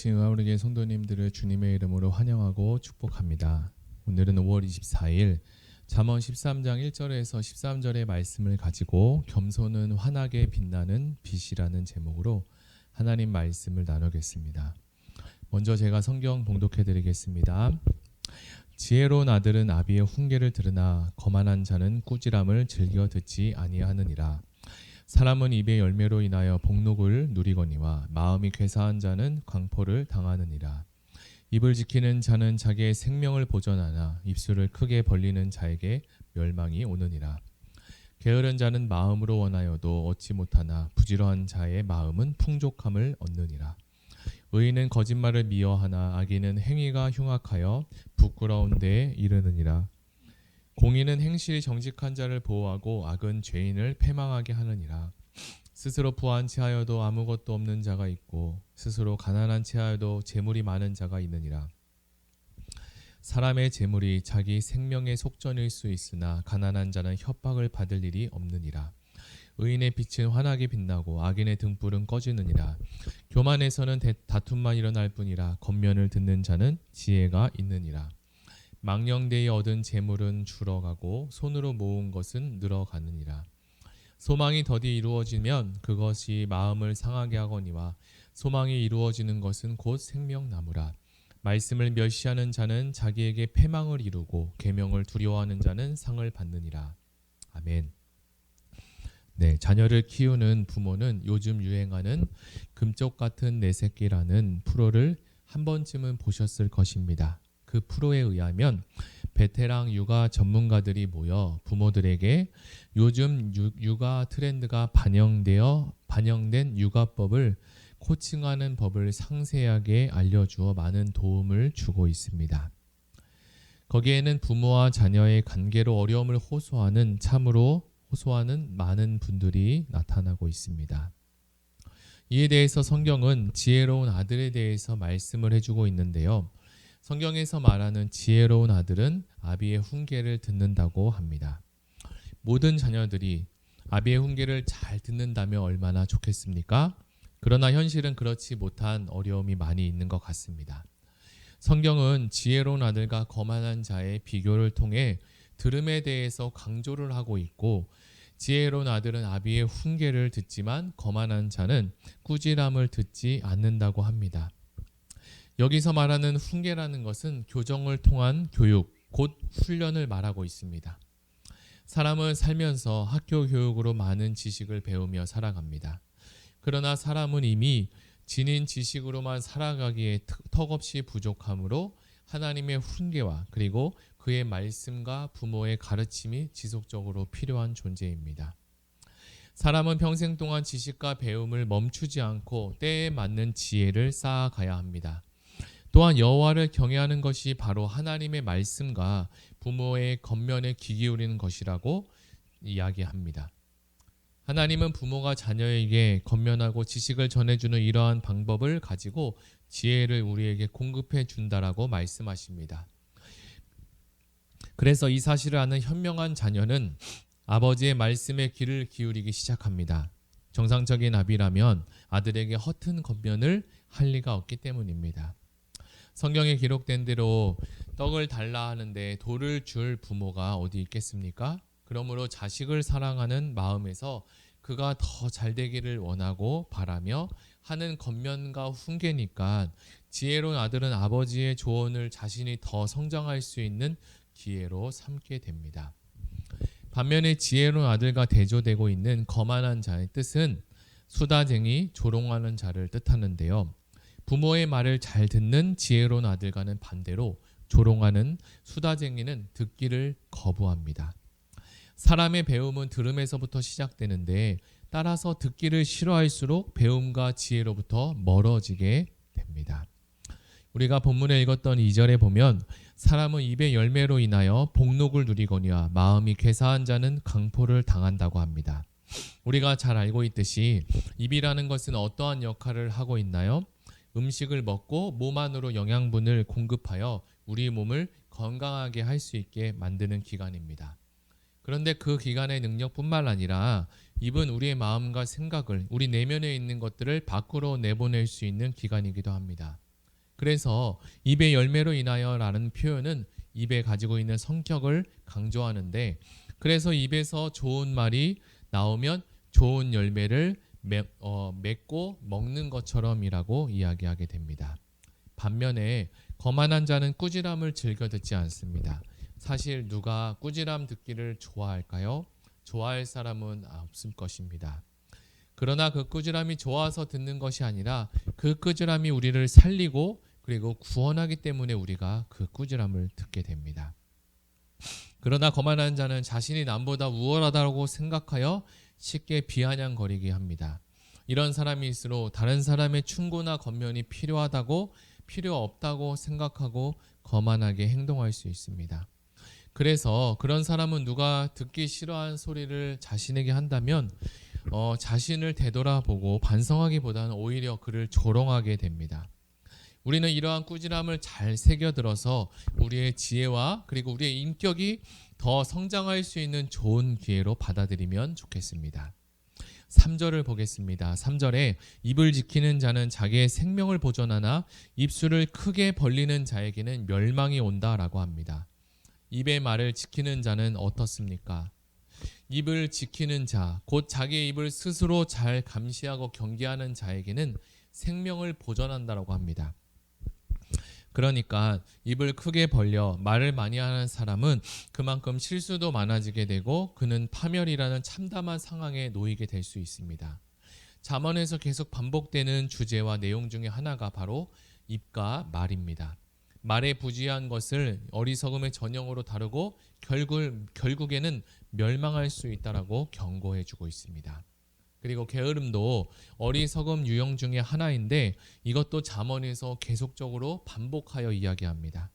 오신 의아우리교회 성도님들을 주님의 이름으로 환영하고 축복합니다. 오늘은 5월 24일 잠언 13장 1절에서 13절의 말씀을 가지고 겸손은 환하게 빛나는 빛이라는 제목으로 하나님 말씀을 나누겠습니다. 먼저 제가 성경 봉독해 드리겠습니다. 지혜로운 아들은 아비의 훈계를 들으나 거만한 자는 꾸지람을 즐겨 듣지 아니하느니라. 사람은 입의 열매로 인하여 복록을 누리거니와 마음이 괴사한 자는 광포를 당하느니라. 입을 지키는 자는 자기의 생명을 보전하나 입술을 크게 벌리는 자에게 멸망이 오느니라. 게으른 자는 마음으로 원하여도 얻지 못하나 부지런한 자의 마음은 풍족함을 얻느니라. 의인은 거짓말을 미워하나 악인은 행위가 흉악하여 부끄러운 데에 이르느니라. 공의는 행실이 정직한 자를 보호하고 악은 죄인을 패망하게 하느니라. 스스로 부한 체하여도 아무것도 없는 자가 있고 스스로 가난한 체하여도 재물이 많은 자가 있느니라. 사람의 재물이 자기 생명의 속전일 수 있으나 가난한 자는 협박을 받을 일이 없느니라. 의인의 빛은 환하게 빛나고 악인의 등불은 꺼지느니라. 교만에서는 다툼만 일어날 뿐이라 겉면을 듣는 자는 지혜가 있느니라. 망령되이 얻은 재물은 줄어가고 손으로 모은 것은 늘어가느니라. 소망이 더디 이루어지면 그것이 마음을 상하게 하거니와 소망이 이루어지는 것은 곧 생명나무라. 말씀을 멸시하는 자는 자기에게 패망을 이루고 계명을 두려워하는 자는 상을 받느니라. 아멘. 네, 자녀를 키우는 부모는 요즘 유행하는 금쪽 같은 내 새끼라는 프로를 한 번쯤은 보셨을 것입니다. 그 프로에 의하면 베테랑 육아 전문가들이 모여 부모들에게 요즘 육아 트렌드가 반영된 육아법을 코칭하는 법을 상세하게 알려주어 많은 도움을 주고 있습니다. 거기에는 부모와 자녀의 관계로 어려움을 참으로 호소하는 많은 분들이 나타나고 있습니다. 이에 대해서 성경은 지혜로운 아들에 대해서 말씀을 해주고 있는데요. 성경에서 말하는 지혜로운 아들은 아비의 훈계를 듣는다고 합니다. 모든 자녀들이 아비의 훈계를 잘 듣는다면 얼마나 좋겠습니까? 그러나 현실은 그렇지 못한 어려움이 많이 있는 것 같습니다. 성경은 지혜로운 아들과 거만한 자의 비교를 통해 들음에 대해서 강조를 하고 있고 지혜로운 아들은 아비의 훈계를 듣지만 거만한 자는 꾸지람을 듣지 않는다고 합니다. 여기서 말하는 훈계라는 것은 교정을 통한 교육, 곧 훈련을 말하고 있습니다. 사람은 살면서 학교 교육으로 많은 지식을 배우며 살아갑니다. 그러나 사람은 이미 지닌 지식으로만 살아가기에 턱없이 부족하므로 하나님의 훈계와 그리고 그의 말씀과 부모의 가르침이 지속적으로 필요한 존재입니다. 사람은 평생 동안 지식과 배움을 멈추지 않고 때에 맞는 지혜를 쌓아가야 합니다. 또한 여호와를 경외하는 것이 바로 하나님의 말씀과 부모의 겉면에 귀 기울이는 것이라고 이야기합니다. 하나님은 부모가 자녀에게 겉면하고 지식을 전해주는 이러한 방법을 가지고 지혜를 우리에게 공급해 준다라고 말씀하십니다. 그래서 이 사실을 아는 현명한 자녀는 아버지의 말씀에 귀를 기울이기 시작합니다. 정상적인 아비라면 아들에게 허튼 겉면을 할 리가 없기 때문입니다. 성경에 기록된 대로 떡을 달라 하는데 돌을 줄 부모가 어디 있겠습니까? 그러므로 자식을 사랑하는 마음에서 그가 더 잘되기를 원하고 바라며 하는 겉면과 훈계니까 지혜로운 아들은 아버지의 조언을 자신이 더 성장할 수 있는 기회로 삼게 됩니다. 반면에 지혜로운 아들과 대조되고 있는 거만한 자의 뜻은 수다쟁이, 조롱하는 자를 뜻하는데요. 부모의 말을 잘 듣는 지혜로운 아들과는 반대로 조롱하는 수다쟁이는 듣기를 거부합니다. 사람의 배움은 들음에서부터 시작되는데 따라서 듣기를 싫어할수록 배움과 지혜로부터 멀어지게 됩니다. 우리가 본문에 읽었던 2절에 보면 사람은 입의 열매로 인하여 복록을 누리거니와 마음이 괴사한 자는 강포를 당한다고 합니다. 우리가 잘 알고 있듯이 입이라는 것은 어떠한 역할을 하고 있나요? 음식을 먹고 몸 안으로 영양분을 공급하여 우리 몸을 건강하게 할 수 있게 만드는 기관입니다. 그런데 그 기관의 능력뿐만 아니라 입은 우리의 마음과 생각을, 우리 내면에 있는 것들을 밖으로 내보낼 수 있는 기관이기도 합니다. 그래서 입의 열매로 인하여라는 표현은 입에 가지고 있는 성격을 강조하는데, 그래서 입에서 좋은 말이 나오면 좋은 열매를 맺고 먹는 것처럼이라고 이야기하게 됩니다. 반면에 거만한 자는 꾸지람을 즐겨 듣지 않습니다. 사실 누가 꾸지람 듣기를 좋아할까요? 좋아할 사람은 없을 것입니다. 그러나 그 꾸지람이 좋아서 듣는 것이 아니라 그 꾸지람이 우리를 살리고 그리고 구원하기 때문에 우리가 그 꾸지람을 듣게 됩니다. 그러나 거만한 자는 자신이 남보다 우월하다고 생각하여 쉽게 비아냥거리게 합니다. 이런 사람일수록 다른 사람의 충고나 권면이 필요 없다고 생각하고 거만하게 행동할 수 있습니다. 그래서 그런 사람은 누가 듣기 싫어하는 소리를 자신에게 한다면 자신을 되돌아보고 반성하기보다는 오히려 그를 조롱하게 됩니다. 우리는 이러한 꾸지람을 잘 새겨들어서 우리의 지혜와 그리고 우리의 인격이 더 성장할 수 있는 좋은 기회로 받아들이면 좋겠습니다. 3절을 보겠습니다. 3절에 입을 지키는 자는 자기의 생명을 보존하나 입술을 크게 벌리는 자에게는 멸망이 온다라고 합니다. 입의 말을 지키는 자는 어떻습니까? 입을 지키는 자, 곧 자기의 입을 스스로 잘 감시하고 경계하는 자에게는 생명을 보존한다라고 합니다. 그러니까 입을 크게 벌려 말을 많이 하는 사람은 그만큼 실수도 많아지게 되고 그는 파멸이라는 참담한 상황에 놓이게 될 수 있습니다. 잠언에서 계속 반복되는 주제와 내용 중에 하나가 바로 입과 말입니다. 말의 부주의한 것을 어리석음의 전형으로 다루고 결국에는 멸망할 수 있다라고 경고해 주고 있습니다. 그리고 게으름도 어리석음 유형 중에 하나인데 이것도 잠언에서 계속적으로 반복하여 이야기합니다.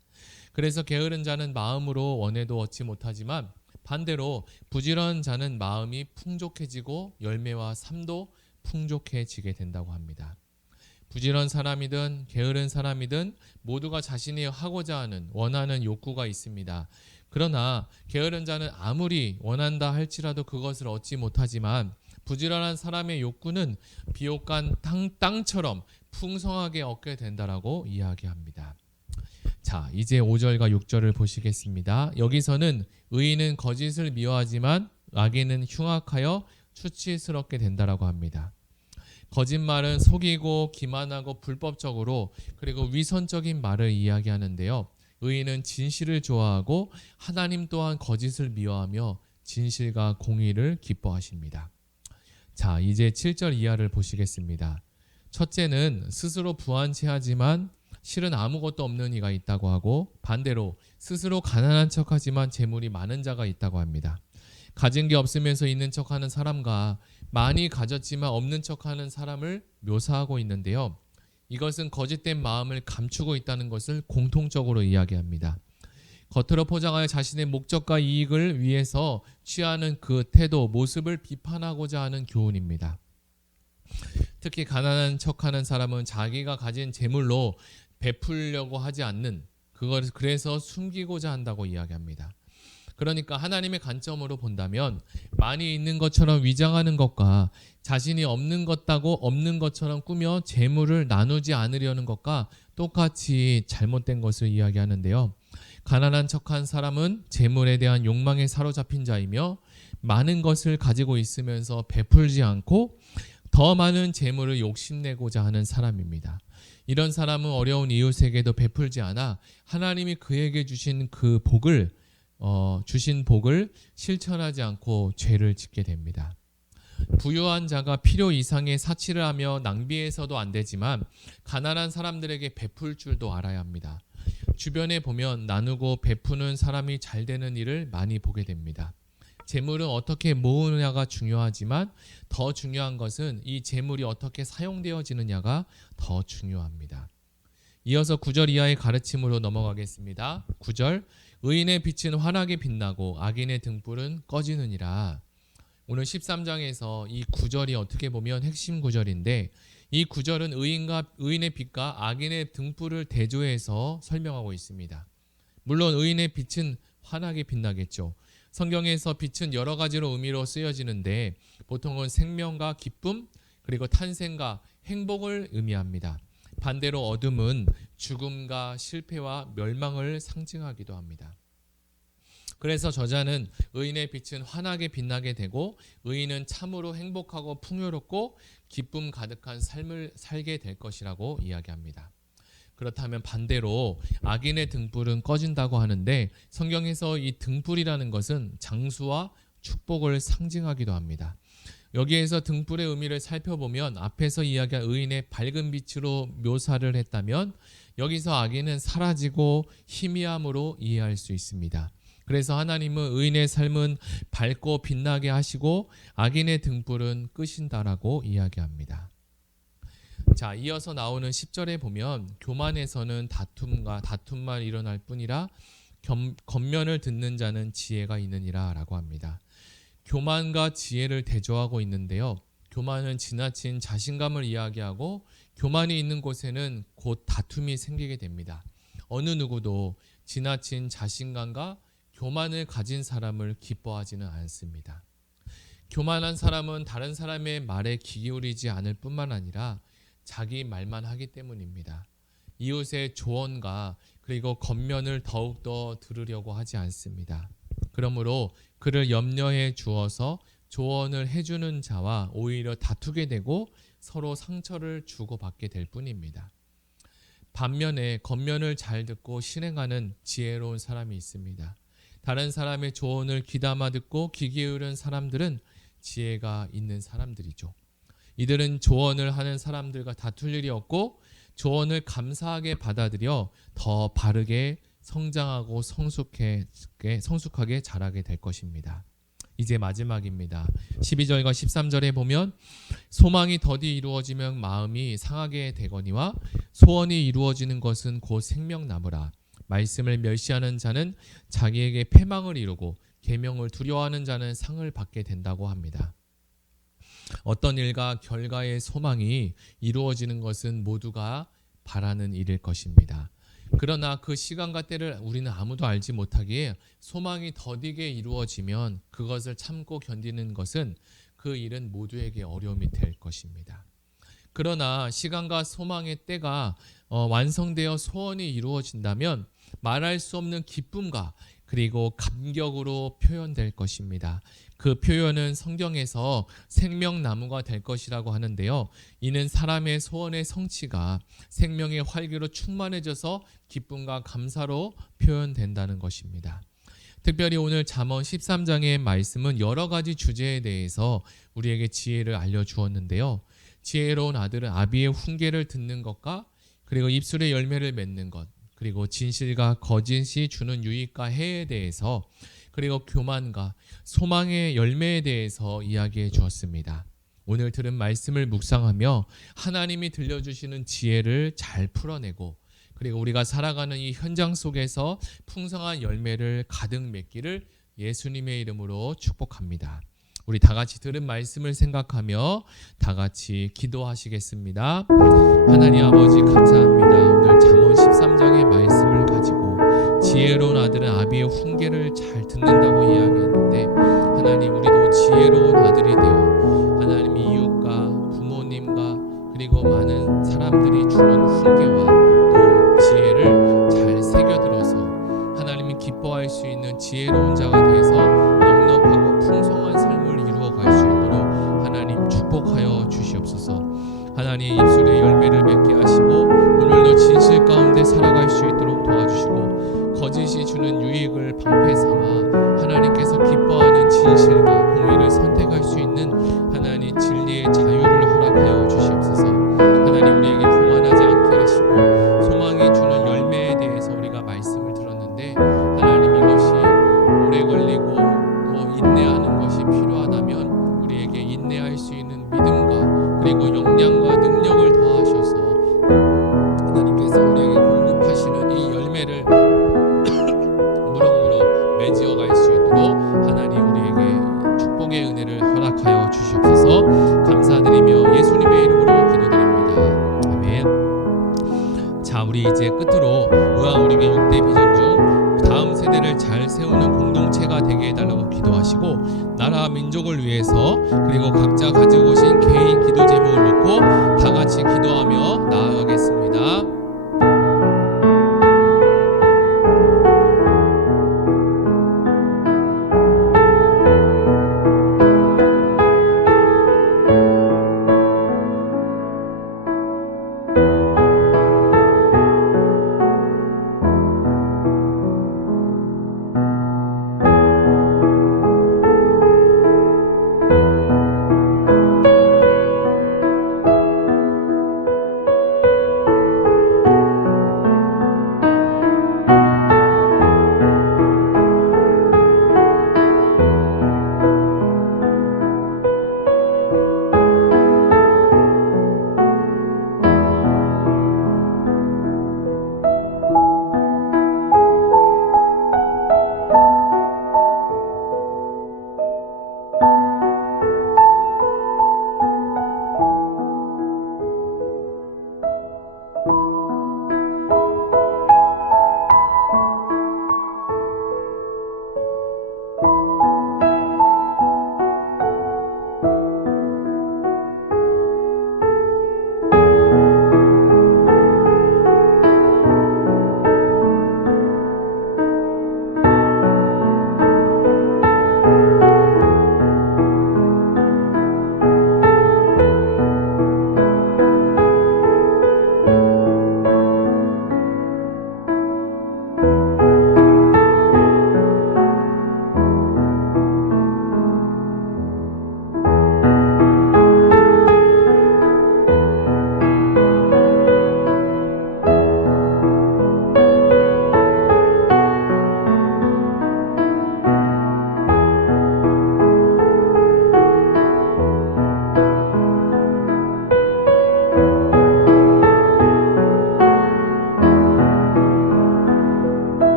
그래서 게으른 자는 마음으로 원해도 얻지 못하지만 반대로 부지런한 자는 마음이 풍족해지고 열매와 삶도 풍족해지게 된다고 합니다. 부지런한 사람이든 게으른 사람이든 모두가 자신이 하고자 하는 원하는 욕구가 있습니다. 그러나 게으른 자는 아무리 원한다 할지라도 그것을 얻지 못하지만 부지런한 사람의 욕구는 비옥한 땅처럼 풍성하게 얻게 된다라고 이야기합니다. 자, 이제 5절과 6절을 보시겠습니다. 여기서는 의인은 거짓을 미워하지만 악인은 흉악하여 수치스럽게 된다라고 합니다. 거짓말은 속이고 기만하고 불법적으로 그리고 위선적인 말을 이야기하는데요. 의인은 진실을 좋아하고 하나님 또한 거짓을 미워하며 진실과 공의를 기뻐하십니다. 자, 이제 7절 이하를 보시겠습니다. 첫째는 스스로 부한 체하지만 실은 아무것도 없는 이가 있다고 하고 반대로 스스로 가난한 척하지만 재물이 많은 자가 있다고 합니다. 가진 게 없으면서 있는 척하는 사람과 많이 가졌지만 없는 척하는 사람을 묘사하고 있는데요. 이것은 거짓된 마음을 감추고 있다는 것을 공통적으로 이야기합니다. 겉으로 포장하여 자신의 목적과 이익을 위해서 취하는 그 태도, 모습을 비판하고자 하는 교훈입니다. 특히 가난한 척하는 사람은 자기가 가진 재물로 베풀려고 하지 않는 그걸 그래서 숨기고자 한다고 이야기합니다. 그러니까 하나님의 관점으로 본다면 많이 있는 것처럼 위장하는 것과 자신이 없는 것처럼 꾸며 재물을 나누지 않으려는 것과 똑같이 잘못된 것을 이야기하는데요. 가난한 척한 사람은 재물에 대한 욕망에 사로잡힌 자이며 많은 것을 가지고 있으면서 베풀지 않고 더 많은 재물을 욕심내고자 하는 사람입니다. 이런 사람은 어려운 이웃에게도 베풀지 않아 하나님이 그에게 주신 그 복을 실천하지 않고 죄를 짓게 됩니다. 부유한 자가 필요 이상의 사치를 하며 낭비해서도 안 되지만 가난한 사람들에게 베풀 줄도 알아야 합니다. 주변에 보면 나누고 베푸는 사람이 잘 되는 일을 많이 보게 됩니다. 재물은 어떻게 모으느냐가 중요하지만 더 중요한 것은 이 재물이 어떻게 사용되어지느냐가 더 중요합니다. 이어서 9절 이하의 가르침으로 넘어가겠습니다. 9절 의인의 빛은 환하게 빛나고 악인의 등불은 꺼지느니라. 오늘 13장에서 이 9절이 어떻게 보면 핵심 구절인데 이 구절은 의인의 빛과 악인의 등불을 대조해서 설명하고 있습니다. 물론 의인의 빛은 환하게 빛나겠죠. 성경에서 빛은 여러 가지로 의미로 쓰여지는데 보통은 생명과 기쁨 그리고 탄생과 행복을 의미합니다. 반대로 어둠은 죽음과 실패와 멸망을 상징하기도 합니다. 그래서 저자는 의인의 빛은 환하게 빛나게 되고 의인은 참으로 행복하고 풍요롭고 기쁨 가득한 삶을 살게 될 것이라고 이야기합니다. 그렇다면 반대로 악인의 등불은 꺼진다고 하는데 성경에서 이 등불이라는 것은 장수와 축복을 상징하기도 합니다. 여기에서 등불의 의미를 살펴보면 앞에서 이야기한 의인의 밝은 빛으로 묘사를 했다면 여기서 악인은 사라지고 희미함으로 이해할 수 있습니다. 그래서 하나님은 의인의 삶은 밝고 빛나게 하시고 악인의 등불은 끄신다라고 이야기합니다. 자, 이어서 나오는 10절에 보면 교만에서는 다툼만 일어날 뿐이라 겉면을 듣는 자는 지혜가 있느니라 라고 합니다. 교만과 지혜를 대조하고 있는데요. 교만은 지나친 자신감을 이야기하고 교만이 있는 곳에는 곧 다툼이 생기게 됩니다. 어느 누구도 지나친 자신감과 교만을 가진 사람을 기뻐하지는 않습니다. 교만한 사람은 다른 사람의 말에 귀 기울이지 않을 뿐만 아니라 자기 말만 하기 때문입니다. 이웃의 조언과 그리고 겉면을 더욱더 들으려고 하지 않습니다. 그러므로 그를 염려해 주어서 조언을 해주는 자와 오히려 다투게 되고 서로 상처를 주고받게 될 뿐입니다. 반면에 겉면을 잘 듣고 실행하는 지혜로운 사람이 있습니다. 다른 사람의 조언을 귀담아 듣고 귀 기울이는 사람들은 지혜가 있는 사람들이죠. 이들은 조언을 하는 사람들과 다툴 일이 없고 조언을 감사하게 받아들여 더 바르게 성장하고 성숙하게 자라게 될 것입니다. 이제 마지막입니다. 12절과 13절에 보면 소망이 더디 이루어지면 마음이 상하게 되거니와 소원이 이루어지는 것은 곧 생명나무라. 말씀을 멸시하는 자는 자기에게 패망을 이루고 계명을 두려워하는 자는 상을 받게 된다고 합니다. 어떤 일과 결과의 소망이 이루어지는 것은 모두가 바라는 일일 것입니다. 그러나 그 시간과 때를 우리는 아무도 알지 못하기에 소망이 더디게 이루어지면 그것을 참고 견디는 것은 그 일은 모두에게 어려움이 될 것입니다. 그러나 시간과 소망의 때가 완성되어 소원이 이루어진다면 말할 수 없는 기쁨과 그리고 감격으로 표현될 것입니다. 그 표현은 성경에서 생명나무가 될 것이라고 하는데요. 이는 사람의 소원의 성취가 생명의 활기로 충만해져서 기쁨과 감사로 표현된다는 것입니다. 특별히 오늘 잠언 13장의 말씀은 여러 가지 주제에 대해서 우리에게 지혜를 알려주었는데요. 지혜로운 아들은 아비의 훈계를 듣는 것과 그리고 입술의 열매를 맺는 것, 그리고 진실과 거짓이 주는 유익과 해에 대해서, 그리고 교만과 소망의 열매에 대해서 이야기해 주었습니다. 오늘 들은 말씀을 묵상하며 하나님이 들려주시는 지혜를 잘 풀어내고 그리고 우리가 살아가는 이 현장 속에서 풍성한 열매를 가득 맺기를 예수님의 이름으로 축복합니다. 우리 다 같이 들은 말씀을 생각하며 다 같이 기도하시겠습니다. 하나님 아버지 감사합니다. 오늘 잠언 13장의 말씀을 가지고 지혜로운 아들은 아비의 훈계를 잘 듣는다고 이야기했는데 하나님 우리도 지혜로운 아들이 되어 하나님 이웃과 부모님과 그리고 많은 사람들이 주는 훈계와 또 지혜를 잘 새겨들어서 하나님이 기뻐할 수 있는 지혜로운 자가 되어서 넉넉하고 풍성한 삶을 이루어갈 수 있도록 하나님 축복하여 주시옵소서. 하나님 입술의 열매를 맺게 하시고 오늘도 진실 가운데 살아갈 수 있도록 도와주시고 거짓이 주는 유익을 방패 삼아 하나님께서 기뻐하는 진실과 공의를 선택할 수 있는 하나님 진리의 자유를 허락하여 주시옵소서. 하나님 우리에게 교만하지 않게 하시고 소망이 주는 열매에 대해서 우리가 말씀을 들었는데 하나님 이것이 오래 걸리고 또 인내하는 것이 필요하다면 우리에게 인내할 수 있는 믿음과 그리고 역량과 능력을 더하셔서 하나님께서 우리에게 공급하시는 이 열매를 무럭무럭 맺어갈 수 있도록 하나님 우리에게 하시고 나라 민족을 위해서 그리고 각자 가지고 오신 개인 기도 제목을 놓고 다 같이 기도하며 나아가겠습니다.